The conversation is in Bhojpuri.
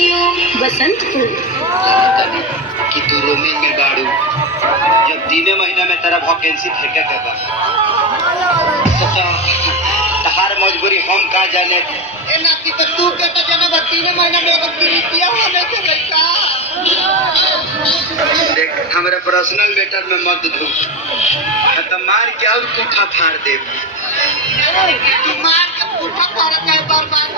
बसंतपुर कि तू रोमिंग में बाड़ू जब 3 महीना में तेरा वैकेंसी फेंके के बा तहार मजबूरी हम का जाने ए नाती तो तू के तो जाना 3 महीना में अगर किया होने के लड़का देख हमारे पर्सनल मैटर में मत ढूंढ तो मार के और पुठा फाड़ दे मार के पुठा फाड़ के बार बार